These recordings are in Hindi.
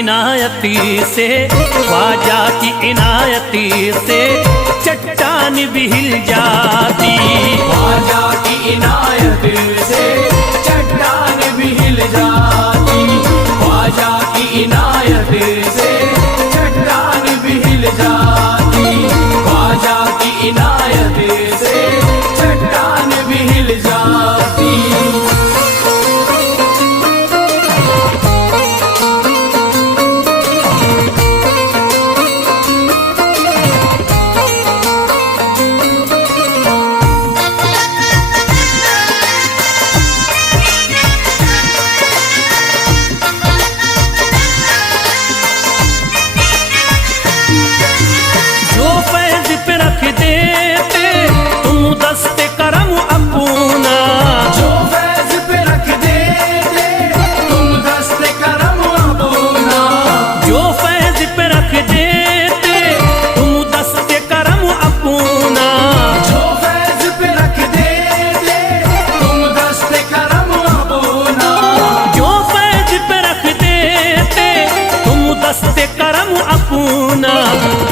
इनायती से, ख्वाजा की इनायती से चट्टान भी हिल जाती। ख्वाजा की इनायत से चट्टान भी हिल जाती। ख्वाजा की इनायत से चट्टान भी हिल जाती। ख्वाजा की इनायत से चट्टान भी हिल जाती।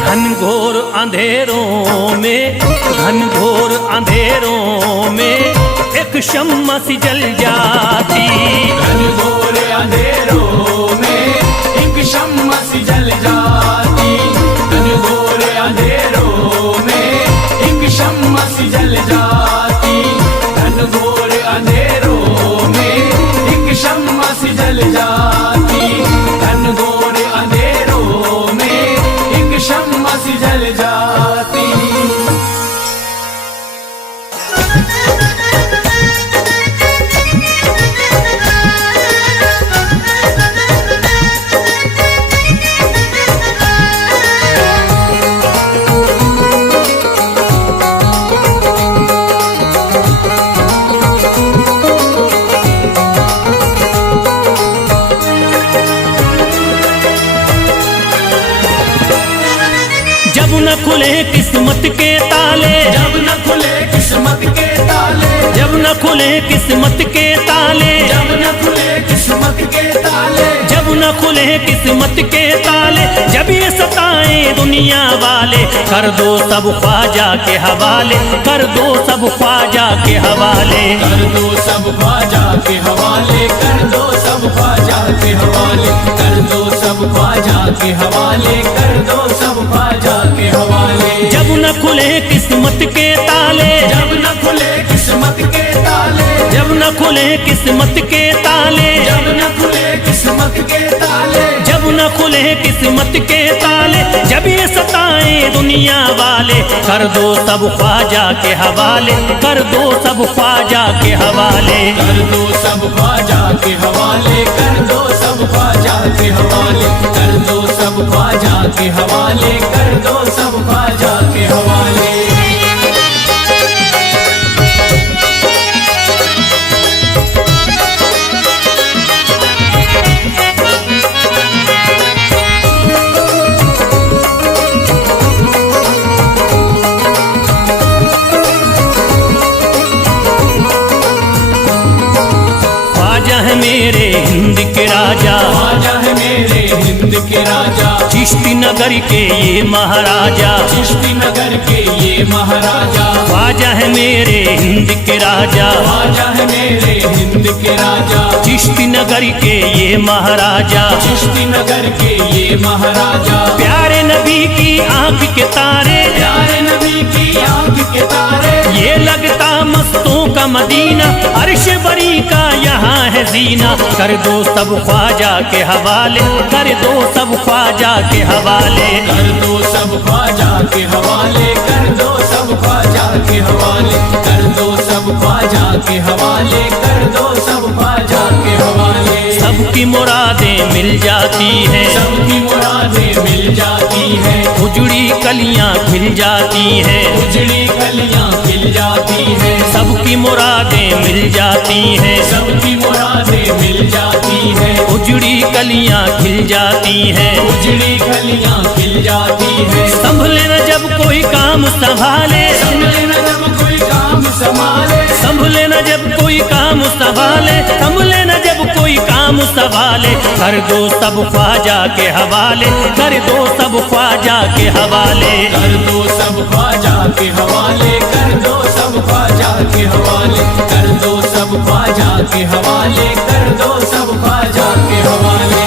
घनघोर अंधेरों में, घनघोर अंधेरों में एक शम्मा सी जल जाती। घनघोर अंधेरों में एक शम्मा सी जल जाती। घनघोर अंधेरों में एक शम्मा सी जल जाती। घनघोर अंधेरों में एक शम्मा सी जल जाती। घनघोर अंधेरों में एक शम्मा सी जल जाती। जब न खुले किस्मत के ताले, जब न खुले किस्मत के ताले, जब न खुले किस्मत के ताले, जब न खुले किस्मत के ताले, जब न खुले किस्मत के ताले, जब ये सताएं दुनिया वाले, कर दो सब ख्वाजा के हवाले, कर दो सब ख्वाजा के हवाले, कर दो सब ख्वाजा के हवाले, कर दो सब ख्वाजा के हवाले, कर दो सब ख्वाजा के हवाले, कर दो सब ख्वाजा के हवाले। जब न खुले किस्मत के ताले, जब न खुले किस्मत के ताले, जब न खुले किस्मत के ताले, जब न खुले किस्मत के ताले, जब न खुले किस्मत के ताले, जब ये सताएं दुनिया वाले, कर दो सब ख्वाजा के हवाले, कर दो सब ख्वाजा के हवाले, कर दो सब ख्वाजा के हवाले, कर दो सब ख्वाजा के हवाले, कर दो सब ख्वाजा के हवाले, कर दो सब ख्वाजा के हवाले। है मेरे हिंद के राजा, ख्वाजा है मेरे हिंद के राजा, चिश्ती नगर के ये महाराजा, चिश्ती नगर के ये महाराजा, ख्वाजा है मेरे हिंद के राजा, ख्वाजा है मेरे हिंद के राजा, चिश्ती नगर के ये महाराजा, चिश्ती नगर के ये महाराजा। प्यारे नबी की आंख के तारे, प्यारे नबी की आंख के तारे, ये लगता मस्तों का मदीना, अर्श बरी का यहाँ है जीना, कर दो सब ख्वाजा के हवाले, कर दो सब ख्वाजा के हवाले, कर दो सब ख्वाजा के हवाले, कर दो सब ख्वाजा के हवाले, कर दो सब ख्वाजा के हवाले, कर दो सब ख्वाजा के हवाले। सबकी मुरादें मिल जाती हैं, सबकी मुरादें मिल जाती हैं, उजड़ी कलियां खिल जाती हैं, उजड़ी कलियां खिल जाती हैं, सबकी मुरादें मिल जाती हैं, सबकी मुरादें मिल जाती हैं, उजड़ी कलियां खिल जाती हैं, उजड़ी कलियां खिल जाती हैं। संभले न जब कोई काम संभाले, संभले न जब कोई काम संभाले, संभले न जब कोई काम संभाले, संभले न जब कोई काम संभाले, कर दो सब ख्वाजा के हवाले, कर दो सब ख्वाजा के हवाले, कर दो सब ख्वाजा के हवाले, कर दो सब ख्वाजा के हवाले, कर दो सब ख्वाजा के हवाले, कर दो सब ख्वाजा के हवाले।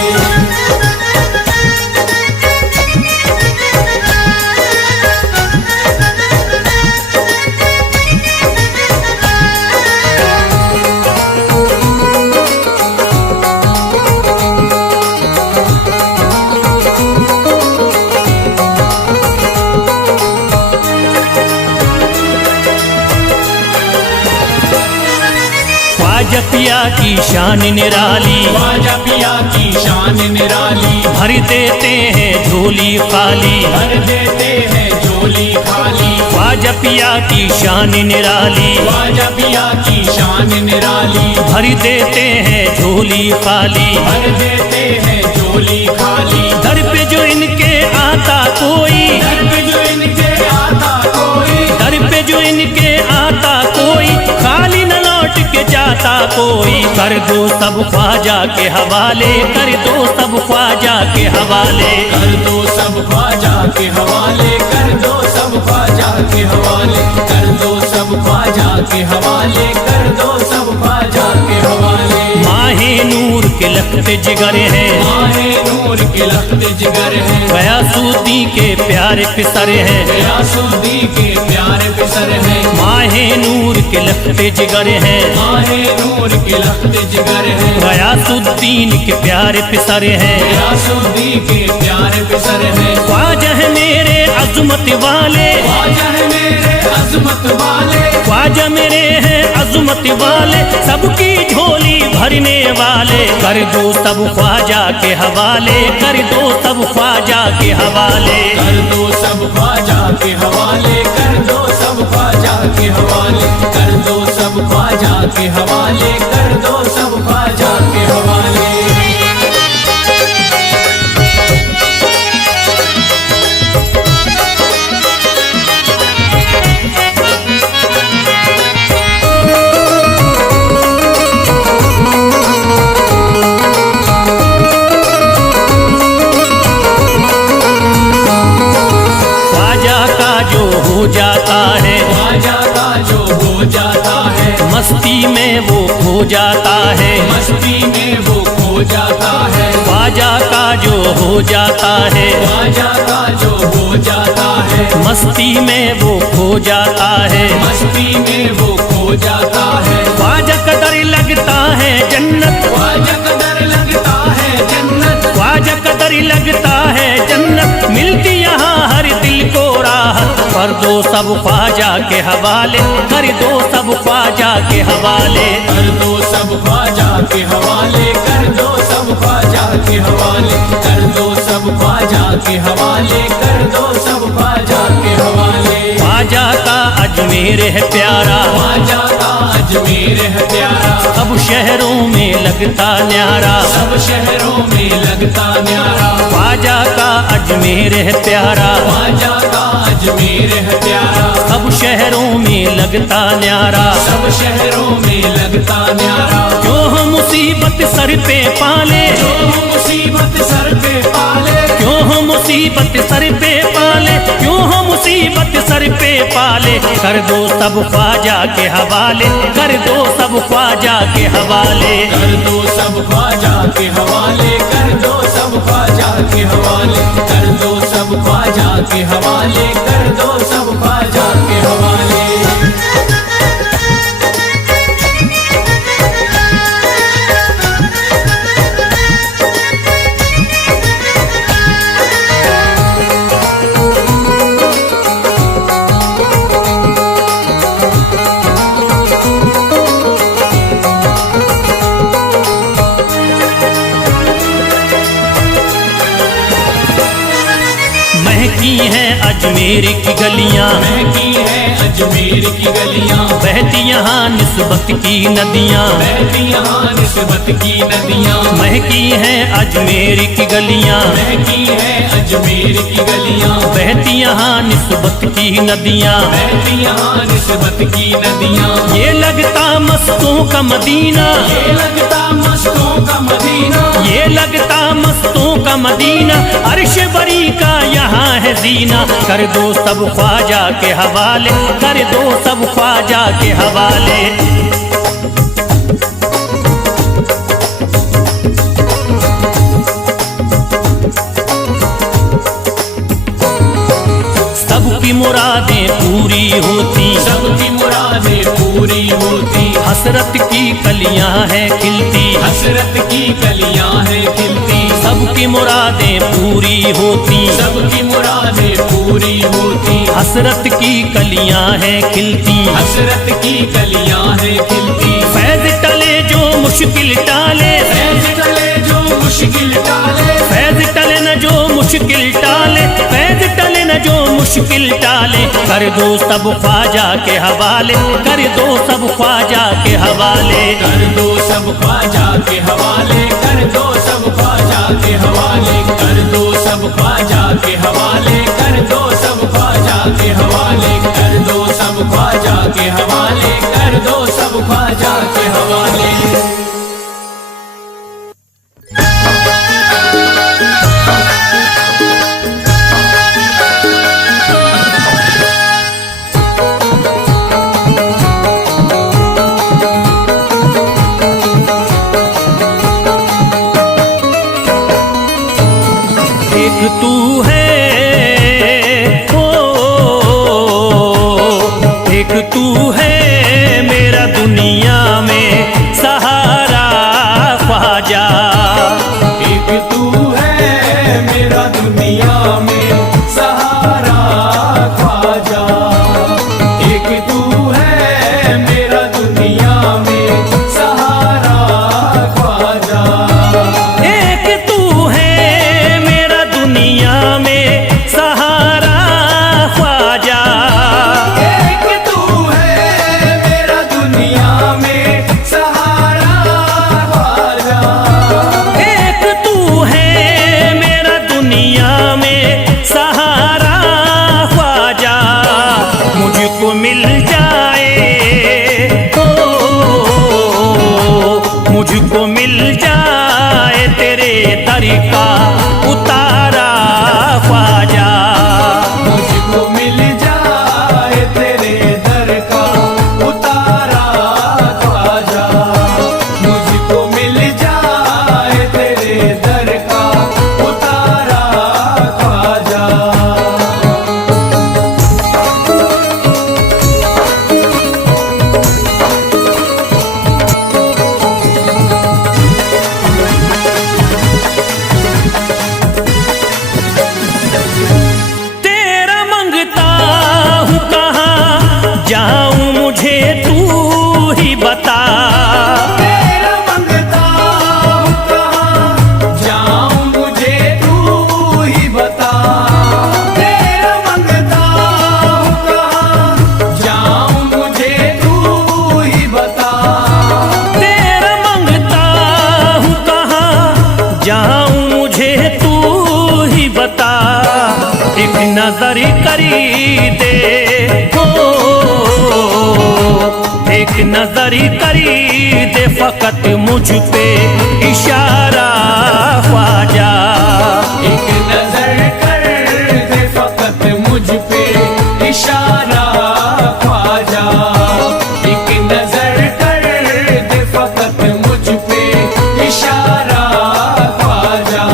ख्वाजा पिया की शान निराली, ख्वाजा पिया की शान निराली, भर देते हैं झोली खाली, भर देते हैं झोली खाली। ख्वाजा पिया की शान निराली, ख्वाजा पिया की शान निराली, भर देते हैं झोली खाली, भर देते हैं झोली खाली। दर पे जो इनके आता कोई, दर पे जो इनके आता कोई, दर पे जो इनके आता कोई, खाली न लौट के जाता कोई, कर दो सब ख्वाजा के हवाले, कर दो सब ख्वाजा के हवाले, कर दो सब ख्वाजा के हवाले, कर दो सब ख्वाजा के हवाले, कर दो सब ख्वाजा के हवाले, कर दो सब ख्वाजा के हवाले। माहे नूर के लखते जिगर हैं, माहे नूर के लखते जिगर हैं, गयासुद्दीन के प्यारे पिसर हैं, गयासुद्दीन के प्यारे पिसर हैं, माहे नूर के लखते जिगर हैं, माहे नूर के लखते जिगर हैं, गयासुद्दीन के प्यारे पिसर हैं, गयासुद्दीन के प्यारे पिसर हैं। ख्वाजा है मेरे अज़मत वाले, ख्वाजा है मेरे अज़मत वाले, ख्वाजा मेरे हैं अज़मत वाले, सबकी झोली भरने वाले, कर दो सब ख्वाजा के हवाले, कर दो सब ख्वाजा के हवाले, कर दो सब ख्वाजा के हवाले, कर दो सब ख्वाजा के हवाले, कर दो सब ख्वाजा के हवाले, कर दो सब ख्वाजा के हवाले। हो जाता है, ख्वाजा का जो हो जाता है, मस्ती में वो खो जाता है, मस्ती में वो खो जाता है, ख्वाजा का जो हो जाता है, ख्वाजा का जो हो जाता है, मस्ती में वो खो जाता है, मस्ती में वो खो जाता है। ख्वाजा कदर लगता है जन्नत, ख्वाजा कदर लगता है जन्नत, ख्वाजा कदर लगता है जन्नत, मिलती यहाँ हर दिल को राहत, कर दो सब ख्वाजा के हवाले, कर दो सब ख्वाजा के हवाले, कर दो सब ख्वाजा के हवाले, कर दो सब ख्वाजा के हवाले, कर दो सब ख्वाजा के हवाले, कर दो सब ख्वाजा के हवाले। ख्वाजा का अजमेर है प्यारा, ख्वाजा का अजमेर है प्यारा, सब शहरों में लगता न्यारा, सब शहरों में लगता न्यारा। ख्वाजा का अजमेर है प्यारा, ख्वाजा का अजमेर है प्यारा, सब शहरों में लगता न्यारा, सब शहरों में लगता न्यारा। जो हम मुसीबत सर पे पाले, जो मुसीबत सर पे पाले, क्यों हम मुसीबत सर पे पाले, क्यों हम मुसीबत सर पे पाले, कर दो सब ख्वाजा के हवाले, कर दो सब ख्वाजा के हवाले, कर दो सब ख्वाजा के हवाले, कर दो सब ख्वाजा के हवाले, कर दो सब ख्वाजा के हवाले, कर दो सब ख्वाजा के हवाले। महकी हैं अजमेर की गलियां, महकी है अजमेर की गलियां, बहती यहाँ निस्बत की नदियां, बहती यहाँ निस्बत की नदियां। महकी हैं अजमेर की गलियां, महकी है अजमेर की गलियां, बहती यहाँ निस्बत मोहब्बत की नदियाँ, बहती यहाँ निस्बत की नदियाँ। ये लगता मस्तों का मदीना, ये लगता मस्तों का मदीना, ये लगता मस्तों का मदीना। अर्श बरी का यहाँ है जीना, कर दो सब ख्वाजा के हवाले, कर दो सब ख्वाजा के हवाले। सबकी मुरादें पूरी होती, सबकी मुरादें पूरी होती। हसरत की कलियां हैं खिलती, हसरत की कलियां हैं खिलती। सबकी मुरादें पूरी होती, सबकी मुरादें पूरी होती। हसरत की कलियां हैं खिलती, हसरत की कलियां हैं खिलती। फैज टले जो मुश्किल टाले, फैज टले जो मुश्किल टाले, फैज टले न जो मुश्किल टाले, फैज टले न जो मुश्किल टाले। कर दो सब ख्वाजा के हवाले, कर दो सब ख्वाजा के हवाले। कर दो सब ख्वाजा के हवाले, कर दो सब ख्वाजा के हवाले, कर दो सब ख्वाजा के हवाले, कर दो सब ख्वाजा के हवाले, कर दो सब ख्वाजा के हवाले, कर दो सब ख्वाजा के हवाले। एक तू है ओ, एक तू है मेरा दुनिया में सहारा ख्वाजा। एक तू है मेरा दुनिया में सहारा ख्वाजा। एक तू है मेरा दुनिया में सहारा ख्वाजा। एक तू है मेरा दुनिया में सहारा ख्वाजा। एक तू है मेरा दुनिया में सहारा ख्वाजा। एक तू है मेरा दुनिया में सहारा ख्वाजा। मुझको मिल जाए ओ, मुझको मिल जाए तेरे दर का उतारा ख्वाजा। मुझको मिल जाए तेरे दर का उतारा ख्वाजा। मुझको मिल जाए तेरे दर का उतारा ख्वाजा। तेरा मंगता हूँ कहाँ जाऊँ मुझे तू ही बता। तेरा मंगता हूँ कहाँ जाऊँ मुझे तू ही बता। तेरा मंगता हूँ कहाँ जाऊँ मुझे तू ही बता। तेरा मंगता हूँ कहाँ जाऊँ मुझे तू ही बता। एक नजर करी दे हो, एक नजर करी दे फकत मुझ पे इशारा ख्वाजा। एक नजर कर दे फकत मुझ पे इशारा ख्वाजा। एक नजर कर दे फकत मुझ पे इशारा ख्वाजा।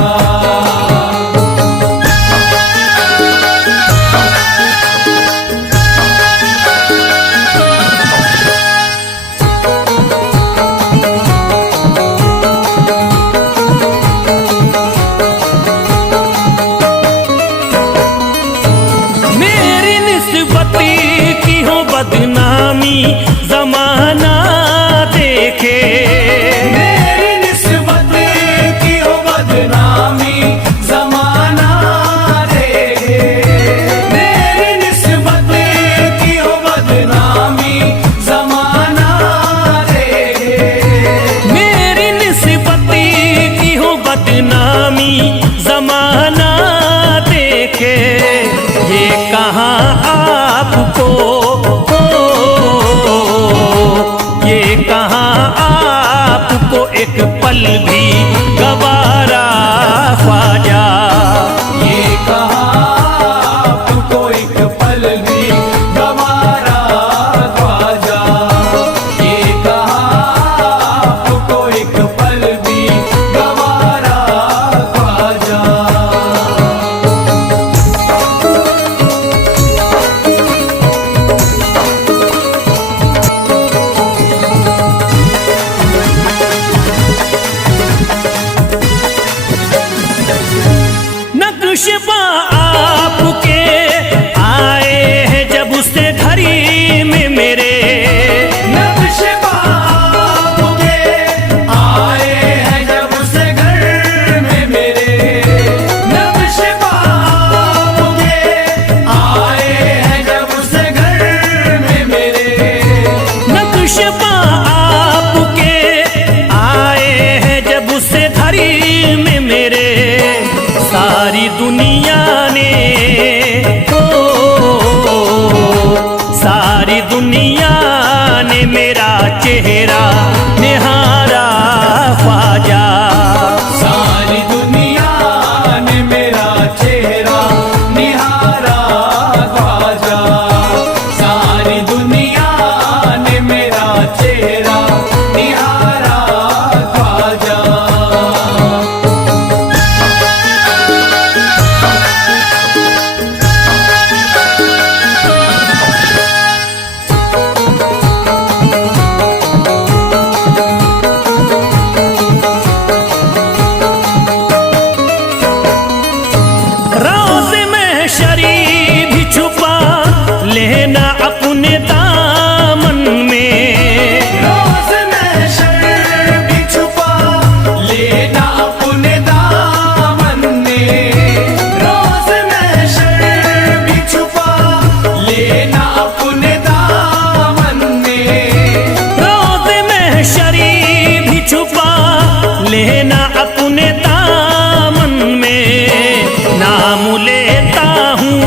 मेरी निस्बत की हो बदनामी जमाना देखे। मेरी निस्बत की हो बदनामी जमाना देखे। मेरी निस्बत की हो बदनामी जमाना देखे। मेरी निस्बत की हो बदनामी जमाना देखे। ये कहाँ एक पल भी गवारा ख्वाजा। ये कहा आपको एक पल भी गवारा ख्वाजा। ये कहा आपको एक पल भी गवारा ख्वाजा। नक्शबा आपके आए हैं जब उससे घड़ी में मेरे, नक्शबा आपके आए हैं जब उसे घर में मेरे। नक्शबा आपके आए हैं जब उसे घर में मेरे। नक्शबा आपके आए हैं जब उससे घड़ी में मेरे। सारी दुनिया ने सारी दुनिया ने मेरा चेहरा निहारा ख्वाजा। सारी दुनिया ने मेरा चेहरा निहारा ख्वाजा। सारी दुनिया ने मेरा चेहरा निहारा ख्वाजा। रोज़ महशरी भी छुपा लेना अपने दामन में। रोज़ महशर भी छुपा लेना अपने दामन में। रोज़ महशर भी छुपा लेना अपने दामन में। रोज़ महशरी भी छुपा लेना अपने दामन में। नाम लेता हूँ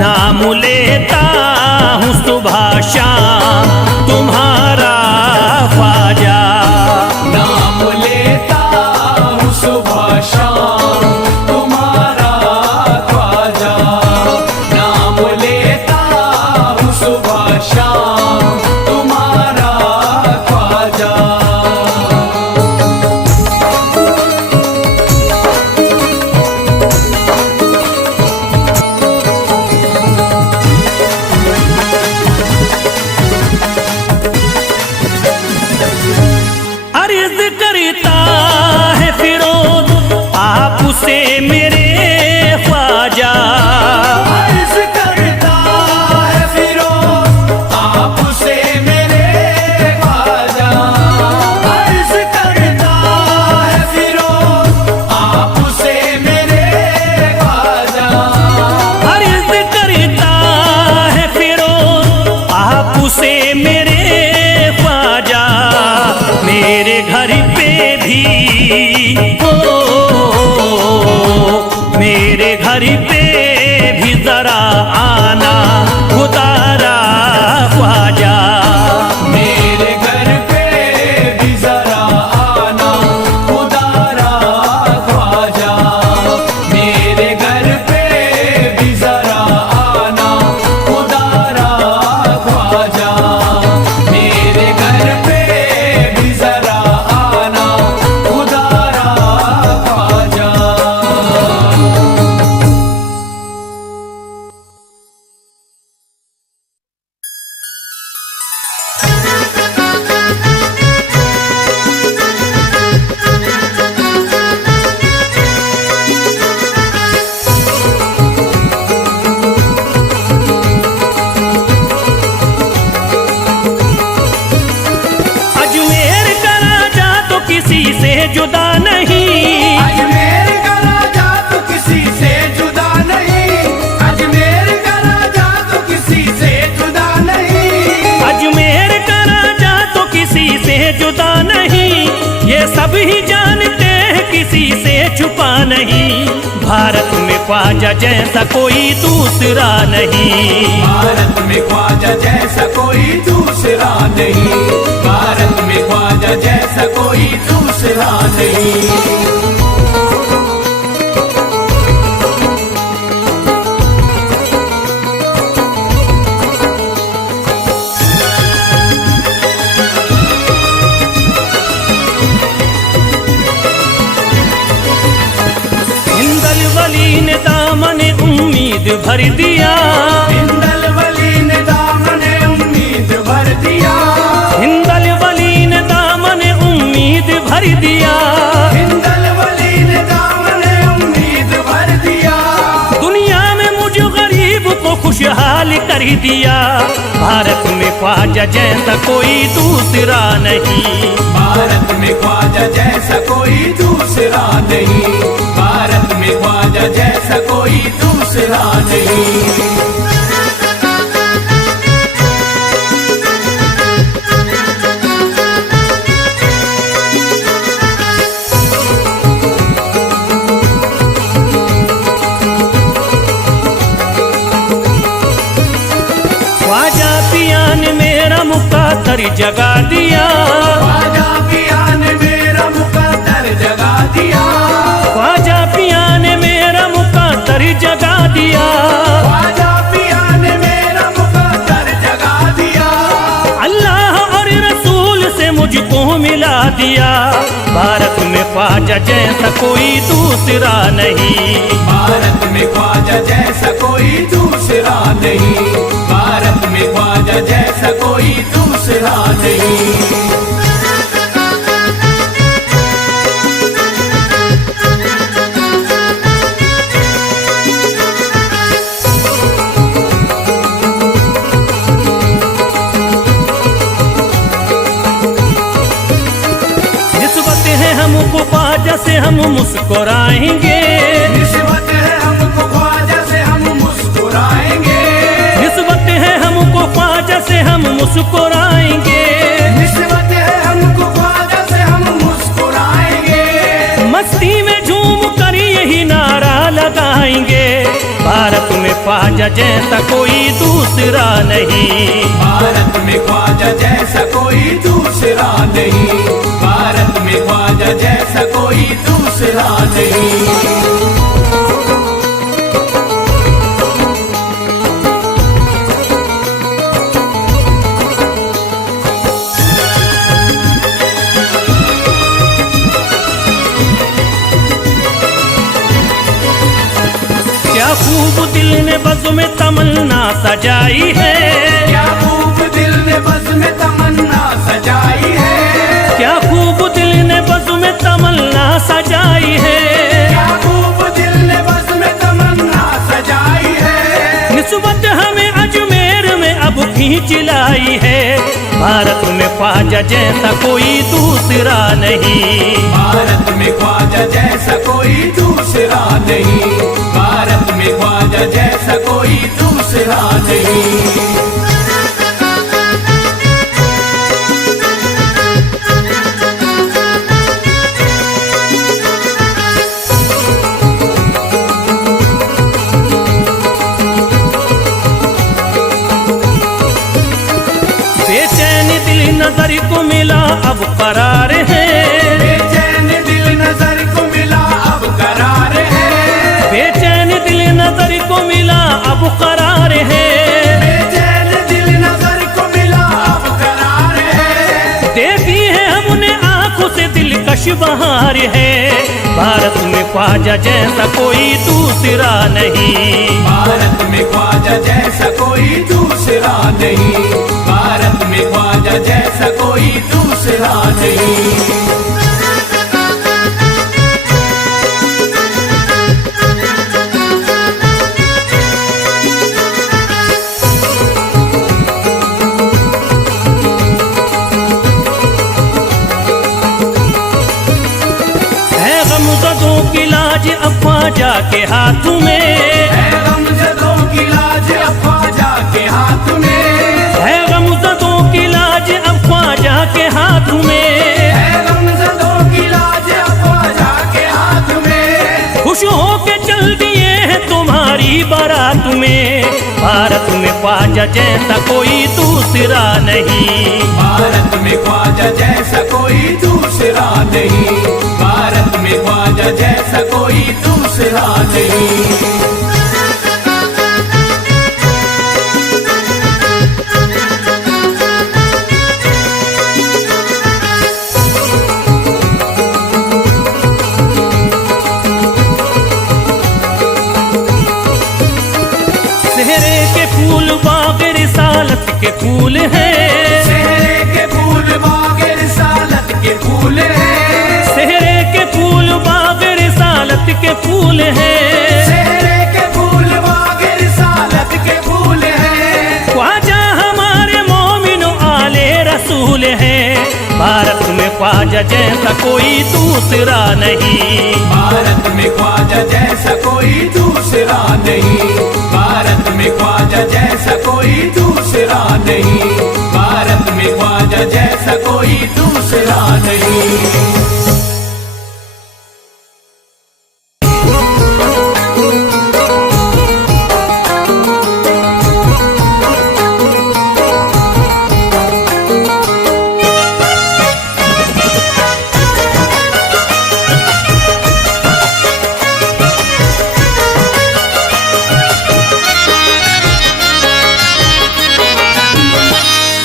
नाम लेता हूँ सुबह शाम तुम्हारा ख्वाजा। नाम लेता हूँ सुबह शाम तुम्हारा ख्वाजा। नाम लेता हूँ सुबह शाम तुम्हारा ख्वाजा। अर्ज करता है फिरोज आपसे मेरे ख्वाजा। अर्ज करता है फिरोज आपसे मेरे ख्वाजा। अर्ज करता है फिरोज आपसे मेरे ख्वाजा। अर्ज करता है फिरोज आपसे मेरे ख्वाजा। मेरे घर पे भी मेरे घर पे भी जरा आना उतारा ख्वाजा। मेरे घर पे भी जरा आना उतारा ख्वाजा। मेरे घर पे भी जरा आना उतारा ख्वाजा। मेरे घर पे भी जरा आना उतारा ख्वाजा। अजमेर का राजा तो किसी से जुदा नहीं। अजमेर का राजा तो किसी से जुदा नहीं। अजमेर का राजा तो किसी से जुदा नहीं। अजमेर का राजा तो किसी से जुदा नहीं। ये सब ही जानते हैं किसी से छुपा नहीं। भारत में ख्वाजा जैसा कोई दूसरा नहीं। भारत में ख्वाजा जैसा कोई दूसरा नहीं। भारत में ख्वाजा जैसा कोई दूसरा नहीं। हिंदल वली ने दामन उम्मीद भर दिया। हिंदल वली ने दामन उम्मीद भर दिया। हिंदल वली ने दामन उम्मीद भर दिया। हिंदल वली ने दामन उम्मीद भर दिया। दुनिया में मुझ गरीब को खुशहाल कर दिया। भारत में ख्वाजा जैसा कोई दूसरा नहीं। भारत में ख्वाजा जैसा कोई दूसरा नहीं। भारत में ख्वाजा जैसा कोई दूसरा नहीं। ख्वाजा पिया ने मेरा मुक़द्दर जगा दिया। ख्वाजा पिया ने मेरा मुक़द्दर जगा दिया। ख्वाजा पिया ने मेरा मुक़द्दर जगा दिया। ख्वाजा पिया ने मेरा मुक़द्दर जगा दिया। अल्लाह और रसूल से मुझको मिला दिया। भारत में ख्वाजा जैसा कोई दूसरा नहीं। भारत में ख्वाजा जैसा कोई दूसरा नहीं। भारत में ख्वाजा जैसा कोई दूसरा नहीं। निस्बत है हमको ख्वाजा से हम मुस्कुराएंगे। निस्बत है हमको ख्वाजा से हम मुस्कुराएंगे। निस्बत है हमको ख्वाजा से हम मुस्कुराएंगे। निस्बत है हमको ख्वाजा से हम मुस्कुराएंगे। मस्ती में झूम कर यही नारा लगाएंगे। भारत में ख्वाजा जैसा कोई दूसरा नहीं। भारत में ख्वाजा जैसा कोई दूसरा नहीं। भारत में ख्वाजा जैसा कोई दूसरा नहीं। क्या खूब दिल ने बज़्म में तमन्ना सजाई है। क्या खूब दिल ने बज़्म में तमन्ना सजाई है। क्या खूब दिल ने बज़्म में तमन्ना सजाई है। क्या खूब दिल ने बज़्म में तमन्ना सजाई है। निस्बत हमें अजमेर में अब खींच लाई है। भारत में ख्वाजा जैसा कोई दूसरा नहीं। भारत में ख्वाजा जैसा कोई दूसरा नहीं। भारत में ख्वाजा जैसा कोई दूसरा नहीं। बेचैन दिल नजर को मिला अब करार है। बेचैन दिल नजर को मिला अब करार है। बेचैन दिल नजर को मिला अब करार है। बेचैन दिल नजर को मिला अब करार है। देखी है हमने आंखों से दिलकश बहार है। भारत में ख्वाजा जैसा कोई दूसरा नहीं। भारत में ख्वाजा जैसा कोई दूसरा नहीं। भारत में ख्वाजा जैसा कोई दूसरा नहीं। की लाज अब ख्वाजा के हाथ में है। गमज़दों की लाज अब ख्वाजा के हाथ में है। गमज़दों की लाज अब ख्वाजा के हाथ में है। गमज़दों की लाज अब ख्वाजा के हाथ में खुश हो के चल चल दिए हैं तुम्हारी बारात में। भारत में ख्वाजा जैसा कोई दूसरा नहीं, भारत में ख्वाजा जैसा कोई दूसरा नहीं, भारत में ख्वाजा जैसा कोई दूसरा नहीं। सेहरे के फूल बाग रिसालत के फूल हैं, सेहरे के फूल बाग रिसालत के फूल हैं, सेहरे के फूल बाग रिसालत के फूल हैं, सेहरे के फूल बाग रिसालत के फूल हैं। ख्वाजा हमारे मोमिन आले रसूल हैं। भारत में ख्वाजा जैसा कोई दूसरा नहीं, भारत में ख्वाजा जैसा कोई दूसरा नहीं, भारत में ख्वाजा जैसा कोई दूसरा नहीं, भारत में ख्वाजा जैसा कोई दूसरा नहीं।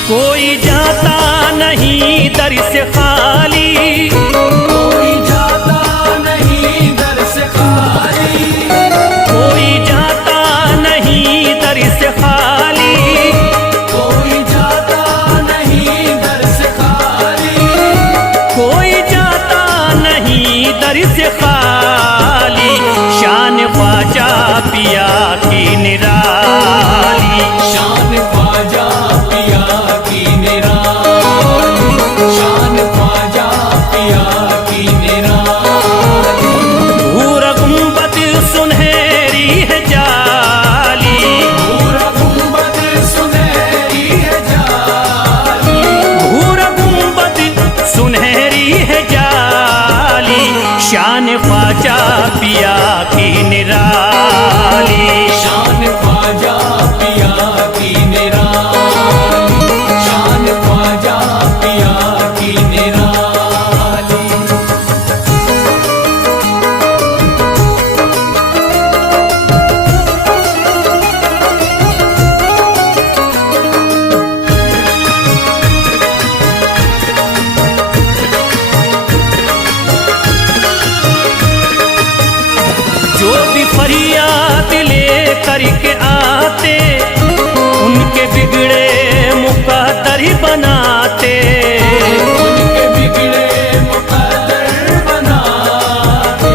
कोई जाता नहीं दर से खाली, कोई जाता नहीं दर से खाली, कोई जाता नहीं दर से खाली, कोई जाता नहीं दर से खाली, कोई जाता नहीं दर से खाली। शान ख्वाजा पिया की निराली, शान ख्वाजा पिया की निराली, शान ख्वाजा पिया की निराली। भूरा गुंबद सुनहरी है जाली, भूरा गुंबद सुनहरी है जाली, भूरा गुंबद सुनहरी है जाली। शान ख्वाजा पिया की निराली, शान ख्वाजा पिया की निराली, शान ख्वाजा पिया की निराली। जो भी फरियाद ले करके आते, उनके बिगड़े मुकद्दर ही बनाते, उनके बिगड़े मुकद्दर बनाते,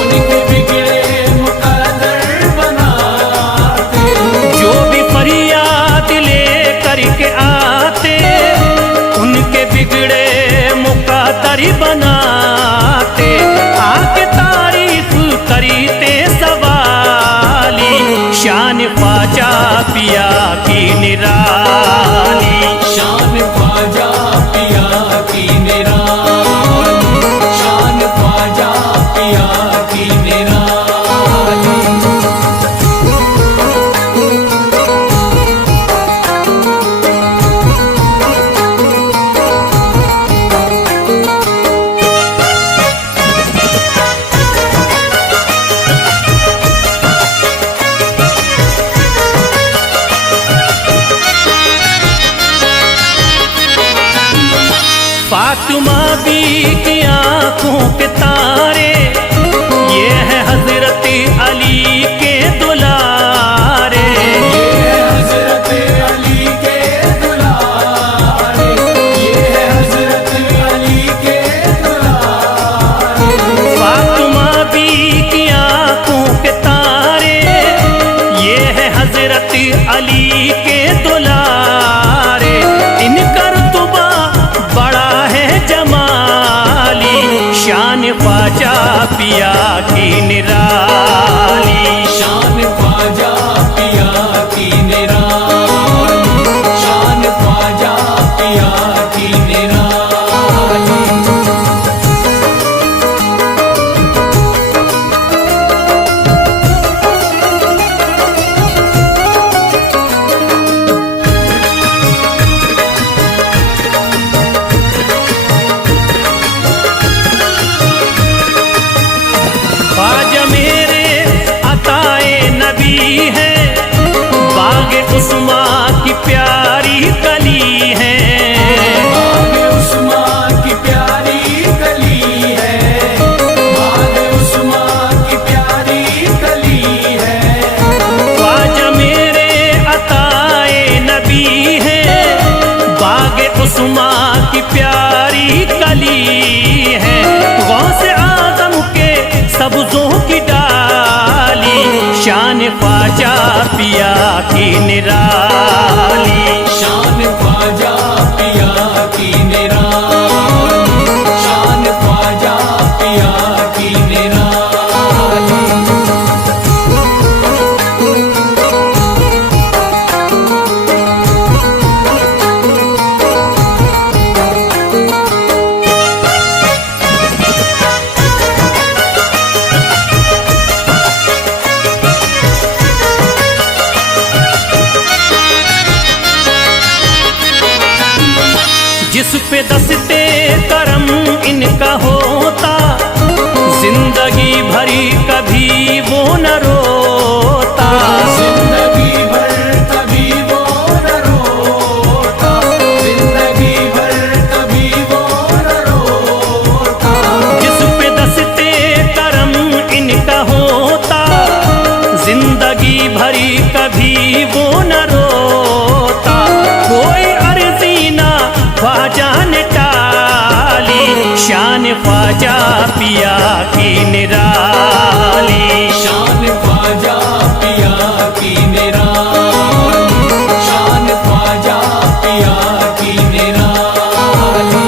उनके बिगड़े मुकद्दर बनाते। जो भी फरियाद ले करके आते, उनके बिगड़े मुकद्दर ही बनाते। आके तारीफ करते सवाली, शान ख्वाजा पिया की निराली, शान ख्वाजा पिया की निराली, शान ख्वाजा पिया की निराली। फातिमा बी की आंखों के तारे, ये है हजरत अली के दुलारे, ये है हजरत अली के दुलारे, ये है हजरत अली के दुलारे। फातिमा बी की आंखों के तारे, ये है हजरत अली के दुलारे। इनका रुतबा बड़ा है जमाली, शान जिंदगी है, बागे उस्मा की प्यारी कली है। बागे उस्मा की प्यारी कली है, बागे उस्मा की प्यारी कली है। ख्वाजा मेरे अताए नबी है, बागे उस्मा की प्यारी कली है। गौसे आजम के सब्जों की डाली, शान ख्वाजा पिया की निराली। शान ख्वाजा पिया की निराली, शान ख्वाजा पिया की निराली। जिस पे दस्ते करम इनका होता, जिंदगी भरी कभी वो न रोता। जिंदगी भर कभी वो न रोता, जिंदगी भर कभी वो न रोता। जिस पे दस्ते करम इनका होता, जिंदगी भरी कभी वो न रोता। कोई अर्जी ना ख्वाजा ने टाली, शान ख्वाजा पिया की निराली। शान ख्वाजा पिया की निराली, शान ख्वाजा पिया की निराली।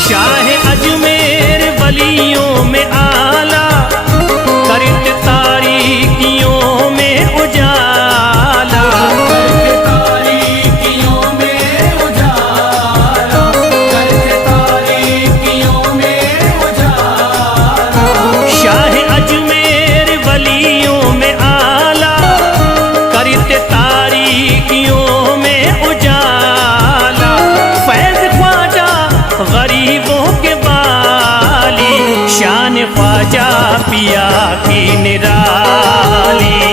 शाह अजमेर वलियों में आला, करत तारीकियों में उजाला। करके तारीकियों में उजाला, करके तारीकियों में उजाला। शाह अजमेर वलियों में आला, करत तारीकियों में उजाला। फैज ख्वाजा गरीबों के बाली, शान ख्वाजा पिया की निराली।